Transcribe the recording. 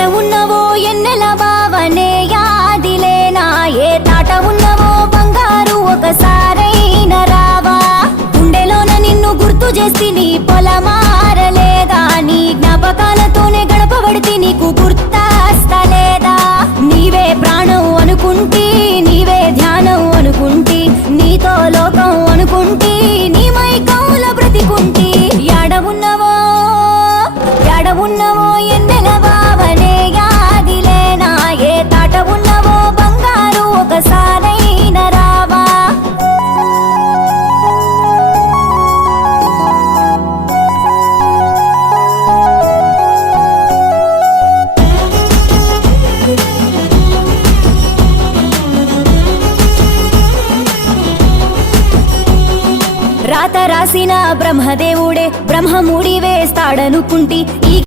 యాడ ఉన్నవో ఎన్నెల బావనే యాదిలేనా ఏ తాట ఉన్నవో బంగారు ఒకసారైన రావా గుండెలోన నిన్ను గుర్తు చేసి నీ పొలమారలేదా నీ జ్ఞాపకాలతోనే గడపబడితే నీకు గుర్తాస్తలేదా నీవే ప్రాణం అనుకుంటీ నీవే ధ్యానం అనుకుంటీ నీతో లోకం అనుకుంటీ నీ మైకంల బ్రతికుంటీ యాడ ఉన్నవో ఎన్నెల బావనే యాదిలేనా ఏ తాట ఉన్నవో బంగారు ఒకసారైన రావా రాత రాసిన బ్రహ్మదేవుడే బ్రహ్మముడి వేస్తాడనుకుంటి ఈ